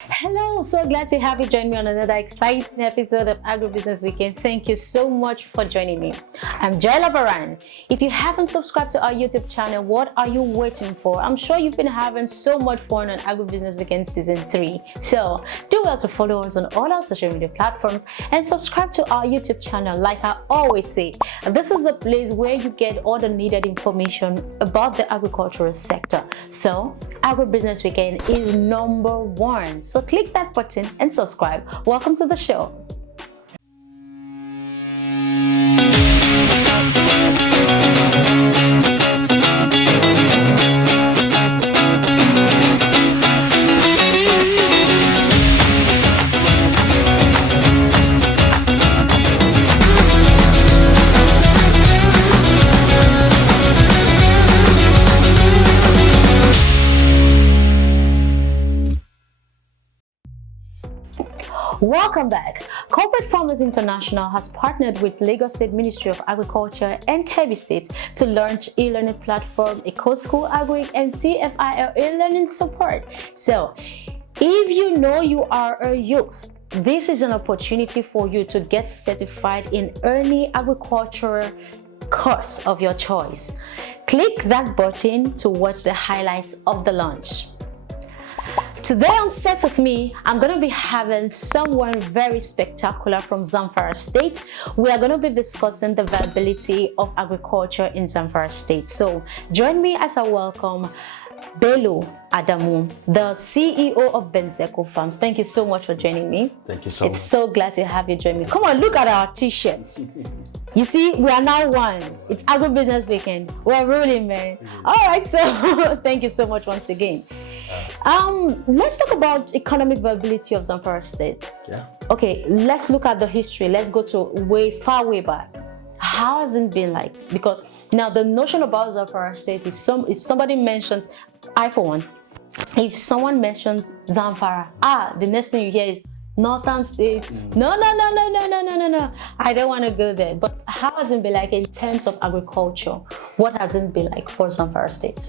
Hello, so glad to have you join me on another exciting episode of Agribusiness Weekend. Thank you so much for joining me. I'm Joyla Baran. If you haven't subscribed to our YouTube channel, what are you waiting for? I'm sure you've been having so much fun on Agribusiness Weekend Season 3. So do well to follow us on all our social media platforms and subscribe to our YouTube channel. Like I always say, this is the place where you get all the needed information about the agricultural sector. So Agribusiness Weekend is #1. So click that button and subscribe. Welcome to the show. Welcome back. Corporate Farmers International has partnered with Lagos State Ministry of Agriculture and Kebbi State to launch e-learning platform EcoSchool Agri and CFIL e-learning support. So, if you know you are a youth, this is an opportunity for you to get certified in any agricultural course of your choice. Click that button to watch the highlights of the launch. Today on Set With Me, I'm going to be having someone very spectacular from Zamfara State. We are going to be discussing the viability of agriculture in Zamfara State. So join me as I welcome Bello Adamu, the CEO of Benzeco Farms. Thank you so much for joining me. Thank you so much. It's so glad to have you join me. Come on, look at our t-shirts. You see, we are now one. It's Agribusiness Weekend. We're rolling, man. All right, so thank you so much once again. Let's talk about economic viability of Zamfara State. Yeah. Okay, let's look at the history. Let's go to far way back. How has it been like? Because now the notion about Zamfara State, if somebody mentions, I for one, if someone mentions Zamfara, the next thing you hear is Northern State. No. I don't want to go there. But how has it been like in terms of agriculture? What has it been like for Zamfara State?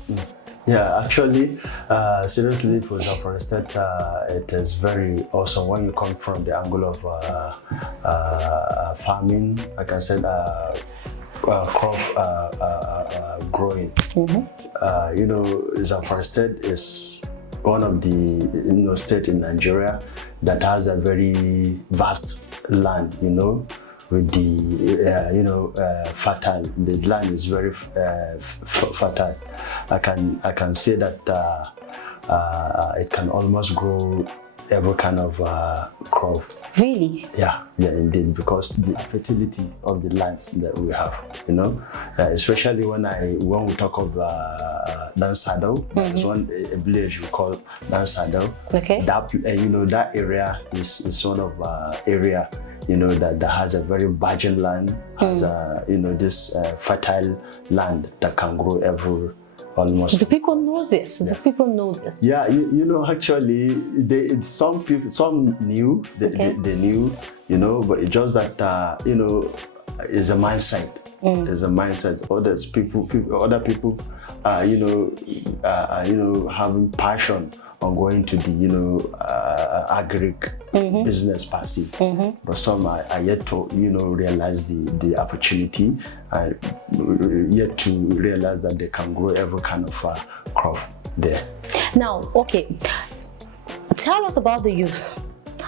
Yeah, actually, seriously, for Zamfara State, it is very awesome when you come from the angle of farming, like I said, crop growing. Zamfara State is one of the state in Nigeria that has a very vast land, with the fertile. The land is very fertile. I can say that it can almost grow every kind of crop. Really? Yeah, indeed, because the fertility of the lands that we have, especially when we talk of Dansado, there's a village we call Dansado. Okay. That area is one of area that has a very virgin land, has this fertile land that can grow every almost. Do people know this? Yeah. Do people know this? Yeah, actually, some people, some knew, they knew, but it's just that, it's a mindset. It's a mindset. Other people, having passion on going to the, agric business per se. But some are yet to, realize the opportunity, yet to realize that they can grow every kind of crop there. Now, okay, tell us about the youth.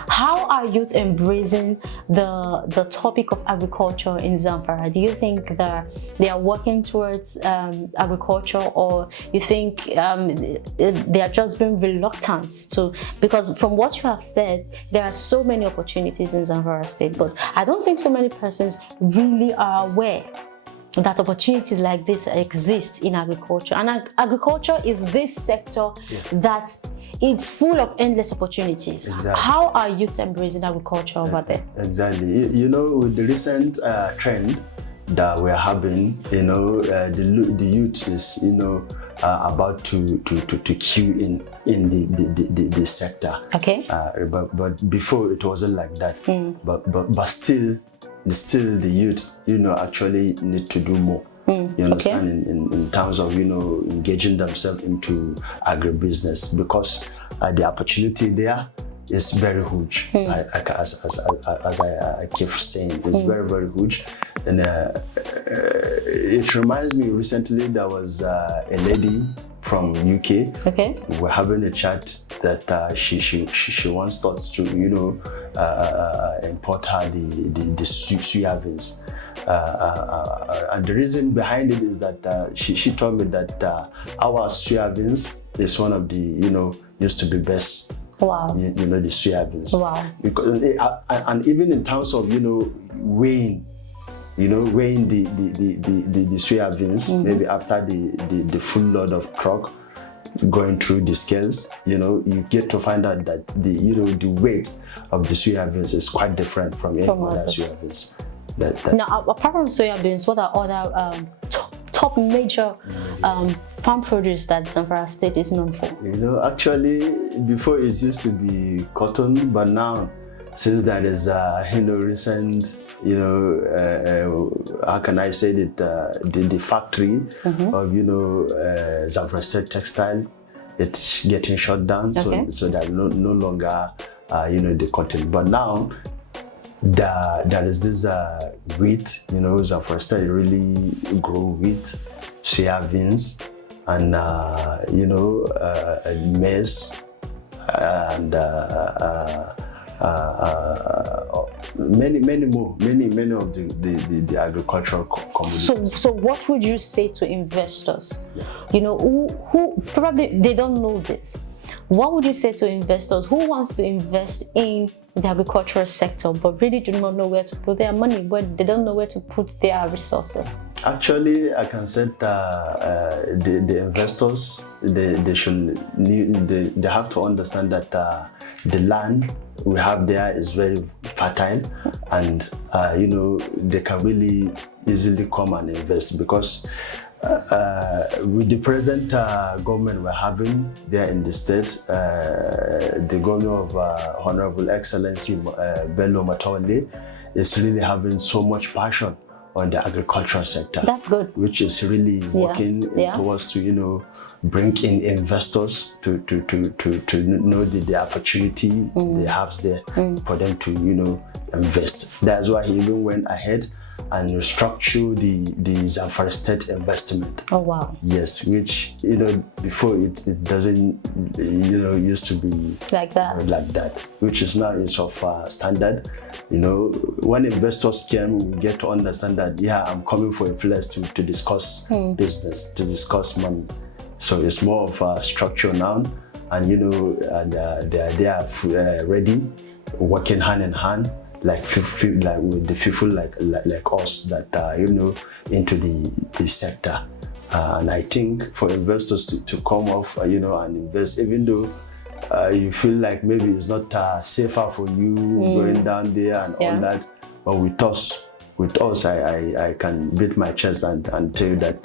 How are youth embracing the topic of agriculture in Zamfara? Do you think that they are working towards agriculture, or you think they are just being reluctant to? Because from what you have said, there are so many opportunities in Zamfara State, but I don't think so many persons really are aware that opportunities like this exist in agriculture. And agriculture is this sector that it's full of endless opportunities. Exactly. How are youth embracing agriculture over there? Exactly. With the recent trend that we're having, the youth is, about to queue in the sector. Okay. But before it wasn't like that. But still the youth, actually need to do more. You understand, in terms of engaging themselves into agribusiness, because the opportunity there is very huge. As I keep saying, it's very, very huge. And it reminds me, recently there was a lady from UK. Okay. We're having a chat that she wants us to, you know, import her the soya beans. And the reason behind it is that she told me that our soya beans is one of the, you know, used to be best. Wow. You know, the soya beans. Wow. Because and even in terms of, you know, weighing the soya beans, maybe after the full load of truck going through the scales, you know, you get to find out that the weight of the soya beans is quite different from any other soya beans. Now, apart from soya beans, what are other top major farm produce that Zamfara State is known for? You know, actually, before it used to be cotton, but now, since there is recent, you know, how can I say it, the factory of, you know, Zamfara State textile, it's getting shut down, so that no longer, you know, the cotton. But now, there is this wheat, you know, Zamfara State really grow wheat, soya beans, and you know, maize, and many of the agricultural commodities. So what would you say to investors? You know, who probably they don't know this. What would you say to investors who wants to invest in the agricultural sector but really do not know where to put their money, but they don't know where to put their resources? Actually, I can say the investors, they have to understand that the land we have there is very fertile, and you know, they can really easily come and invest, because with the present government we're having there in the state, the government of Honorable Excellency Bello is really having so much passion on the agricultural sector. That's good. Which is really working towards to, you know, bring in investors to know the opportunity they have there for them to, you know, invest. That's why he even went ahead and restructure the Zamfara State investment. Oh wow. Yes, which, you know, before it doesn't, you know, used to be like that, which is now is of standard. You know, when investors came, we get to understand that, yeah, I'm coming for a place to discuss business, to discuss money. So it's more of a structure now, and you know, they are ready, working hand in hand, like with the people like us that are, you know, into the sector. And I think for investors to come off, you know, and invest, even though you feel like maybe it's not safer for you going down there and all that, but with us, I can beat my chest and tell you that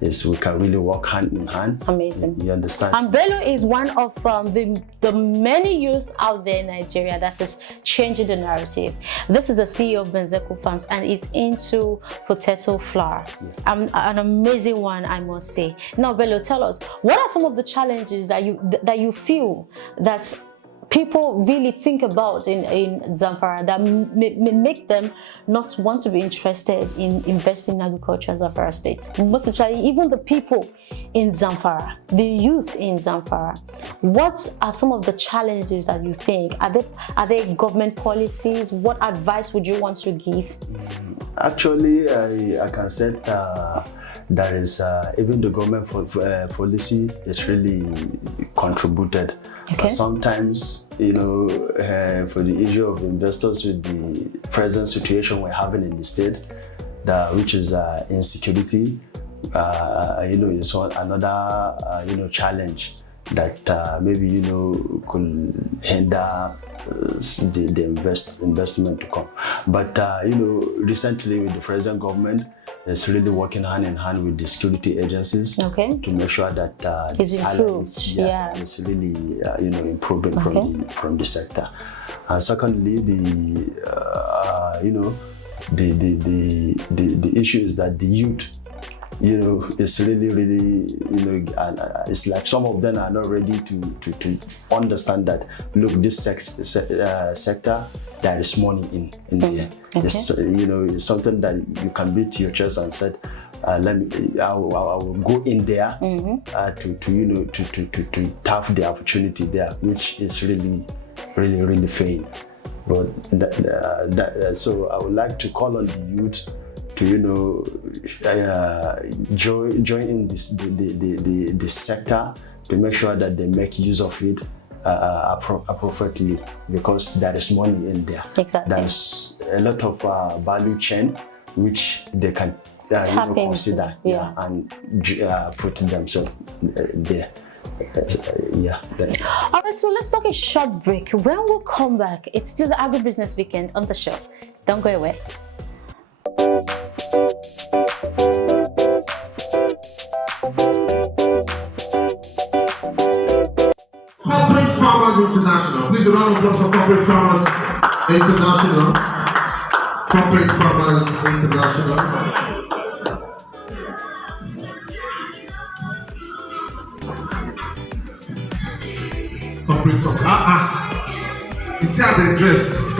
we can really work hand in hand. Amazing. You understand? And Bello is one of the many youth out there in Nigeria that is changing the narrative. This is the CEO of Benzeco Farms and is into potato flour. An amazing one, I must say. Now, Bello, tell us, what are some of the challenges that you feel that people really think about in Zamfara that may make them not want to be interested in investing in agriculture in Zamfara State? Most especially, even the people in Zamfara, the youth in Zamfara. What are some of the challenges that you think? Are there government policies? What advice would you want to give? Actually, I can say that is even the government policy is really contributed. Okay. Sometimes, you know, for the issue of investors with the present situation we're having in the state, which is insecurity, you know, is another, you know, challenge that maybe, you know, could hinder the investment to come. But, you know, recently with the present government, it's really working hand in hand with the security agencies to make sure that it's improved. It's really you know, improving from the sector. And secondly, you know, the issue is that the youth you know, it's really, you know, it's like some of them are not ready to understand that, look, this sector, there is money in there. Okay. It's, you know, it's something that you can beat your chest and said, I will go in there to you know, to tap the opportunity there, which is really fair. But so I would like to call on the youth to, you know, join in this sector, to make sure that they make use of it appropriately, because there is money in there. Exactly. There is a lot of value chain which they can consider, and put themselves there. All right, so let's take a short break. When we come back, it's still the Agribusiness Weekend on the show. Don't go away. Corporate Farmers International. Please a round of applause for Corporate Farmers International. Corporate Farmers International. Corporate Farmers. You see how they dress.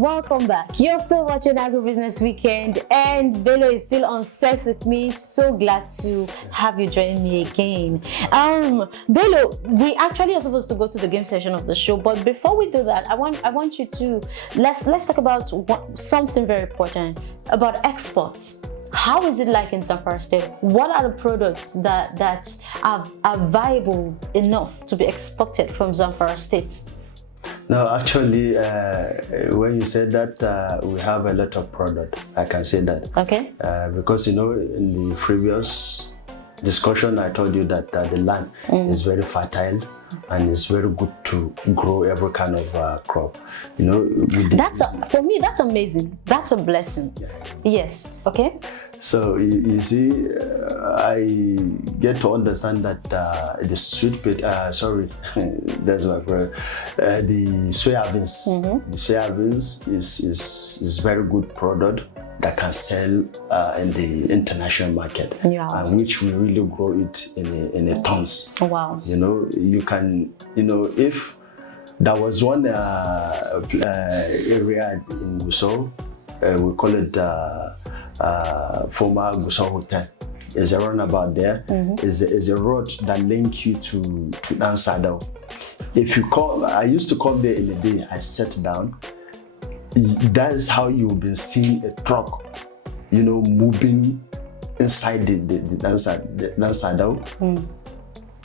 Welcome back. You're still watching Agribusiness Weekend, and Bello is still on set with me. So glad to have you join me again. Bello, we actually are supposed to go to the game session of the show, but before we do that, I want you to let's talk about something very important about exports. How is it like in Zamfara State? What are the products that are viable enough to be exported from Zamfara State? No, actually, when you said that, we have a lot of product. I can say that. Okay. Because, you know, in the previous discussion, I told you that the land is very fertile and it's very good to grow every kind of crop. You know, for me, that's amazing. That's a blessing. Yeah. Yes. Okay. So you see, I get to understand that the sweet potato, sorry, that's my word. The soya beans. The soya beans is very good product that can sell in the international market, and which we really grow it in a tons. Wow. You know, you can, you know, if there was one area in Gusau, we call it former Gusau Hotel. There's a runabout there. Is a road that links you to Dansado. If you come, I used to come there in the day. I sat down. That is how you've been seeing a truck, you know, moving inside the Dansado.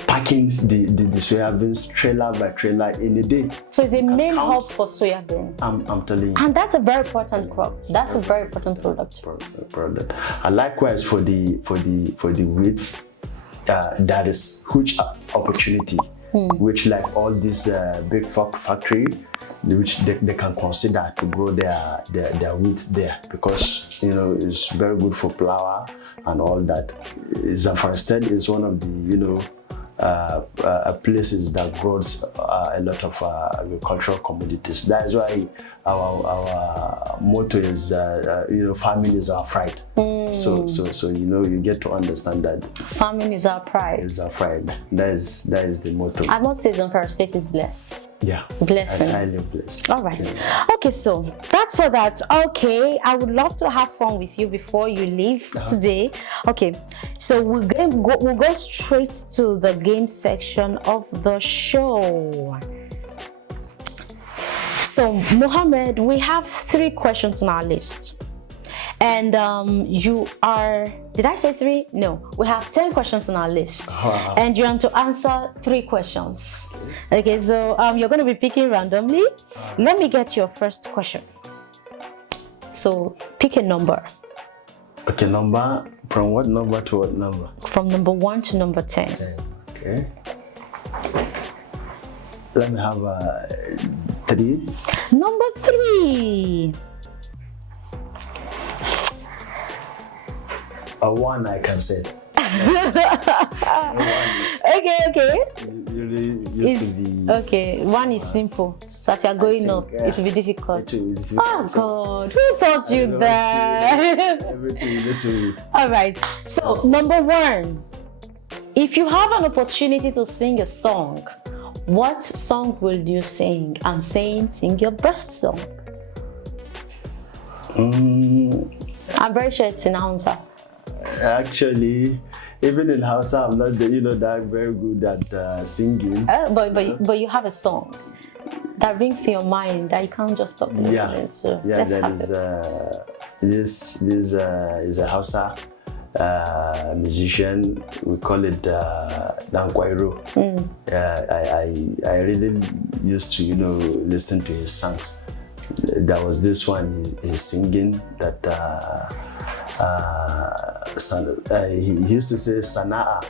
Packing the soya beans trailer by trailer in a day. So it's a main hub for soya bean. I'm telling you. And that's a very important crop. That's a very important product. And likewise for the wheat, that is huge opportunity, which like all these big factory, which they can consider to grow their wheat there, because you know it's very good for flour and all that. Zamfara State is one of the, you know, places that grows a lot of agricultural commodities. That's why our motto is, you know, farming is our pride. So you know, you get to understand that farming is our pride. Is our pride. That is the motto. I must say Zamfara State is blessed. Yeah, blessing. Highly blessed. All right. Yeah. Okay, so that's for that. Okay, I would love to have fun with you before you leave today. Okay, so we'll go straight to the game section of the show. So Mohammed, we have 3 questions on our list. And you are, did I say 3? No, we have 10 questions on our list. And you want to answer 3 questions. Okay, so you're going to be picking randomly. Let me get your first question. So pick a number. Okay, number, from what number to what number? From number 1 to number 10. 10. Okay. Let me have 3. Number 3. A 1, I can say. Okay. Really used to be. Okay, 1 is simple. So as you're going up, it will be difficult. Oh God, who taught you that? All right. So number 1, if you have an opportunity to sing a song, what song will you sing? I'm saying sing your best song. I'm very sure it's in Hausa. Actually, even in Hausa, I'm not that very good at singing. But you have a song that rings in your mind that you can't just stop listening to. Yeah, this is a Hausa musician. We call it Dankwairo. I really used to listen to his songs. There was this one he's singing that he used to say Sana'a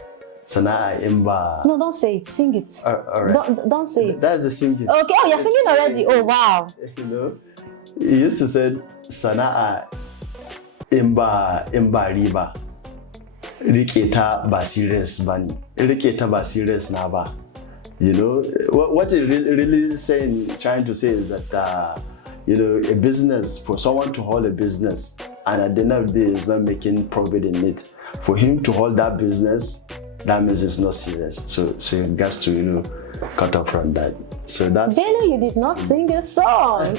Imba. No, don't say it. Sing it. All right. Don't say it. That's the singing. Okay. Oh, you're singing already. Oh, wow. He used to say Sana'a Imba Riba. Riketa ba serious bani. Riketa ba serious na ba. What he's really trying to say is that a business, for someone to hold a business and at the end of the day is not making profit in it, for him to hold that business, that means it's not serious. So he has to cut off from that. So that's Bello, you did not sing a song.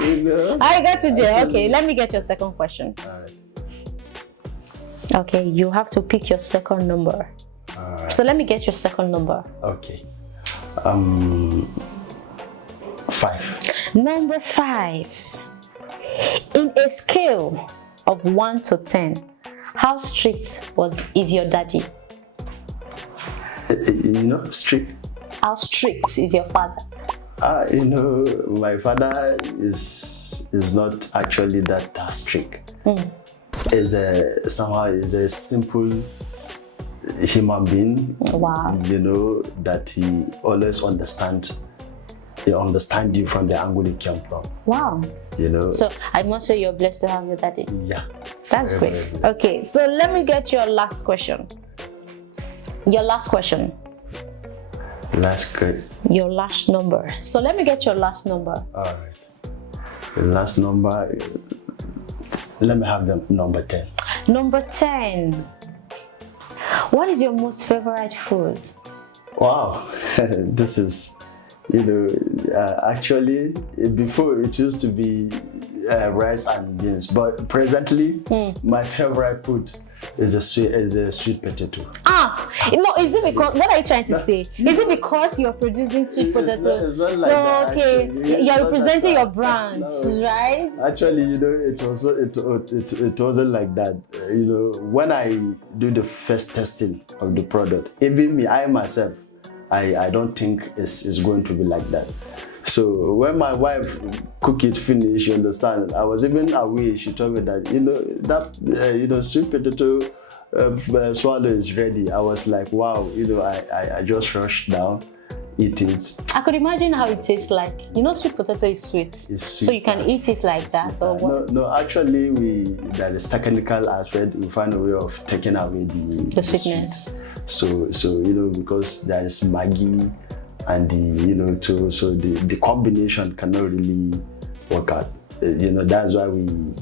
I got you there. Okay, let me get your second question. All right. Okay, you have to pick your second number. So let me get your second number. Okay. 5. Number 5. In a scale of 1 to 10, how strict is your daddy? Strict. How strict is your father? My father is not actually that strict. Somehow is a simple human being. Wow. That he always understand you from the angle you came from. Wow. So I must say you're blessed to have your daddy. Yeah. That's very, great. very Okay, so let me get your last question. Your last question. That's good. Your last number. So let me get your last number. All right. The last number. Let me have the number 10. Number 10. What is your most favorite food? Wow. This is, actually, before it used to be rice and beans, but presently, my favorite food is a sweet potato. Is it because, what are you trying to say? Is it because you're producing sweet potato? It's not like that, okay, actually. you're representing your brand, right? Actually, it wasn't like that. When I do the first testing of the product, even I myself, I don't think it's going to be like that. So when my wife cooked it finish, you understand, I was even away. She told me that sweet potato swallow is ready. I was like, wow, I just rushed down, eat it. I could imagine how it tastes like. Sweet potato is sweet. It's sweet. So you can eat it like that, or what? No, actually, there is technical aspect. We find a way of taking away the sweetness. Sweet. So because there is Maggi and the combination cannot really work out. That's why we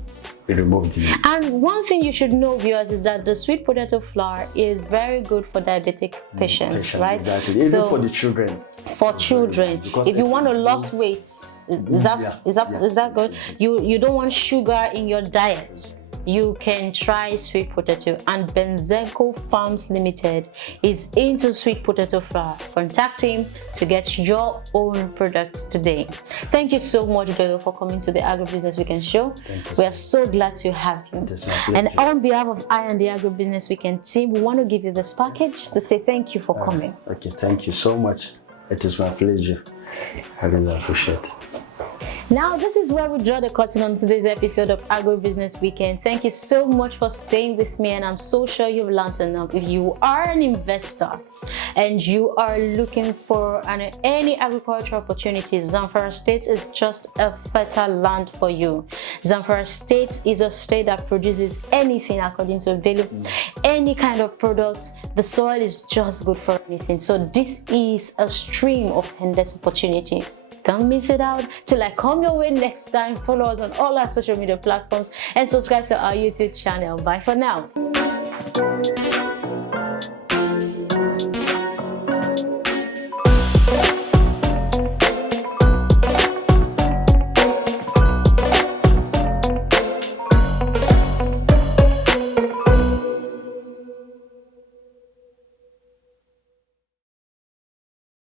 remove the. And one thing you should know, viewers, is that the sweet potato flour is very good for diabetic patients, right? Exactly. Even for the children. For children, if you want to lose weight, is that good? You don't want sugar in your diet. You can try sweet potato, and Benzenko Farms Limited is into sweet potato flour. Contact him to get your own products today. Thank you so much, Bello, for coming to the Agribusiness Weekend show. We are so glad to have you. And on behalf of I and the Agribusiness Weekend team, we want to give you this package to say thank you for coming. Okay, thank you so much. It is my pleasure. I really appreciate it. Now, this is where we draw the curtain on today's episode of Agribusiness Weekend. Thank you so much for staying with me, and I'm so sure you've learned enough. If you are an investor and you are looking for any agricultural opportunities, Zamfara State is just a fertile land for you. Zamfara State is a state that produces anything, according to Bello, any kind of product. The soil is just good for anything. So this is a stream of endless opportunity. Don't miss it out. Till I come your way next time, follow us on all our social media platforms and subscribe to our YouTube channel. Bye for now.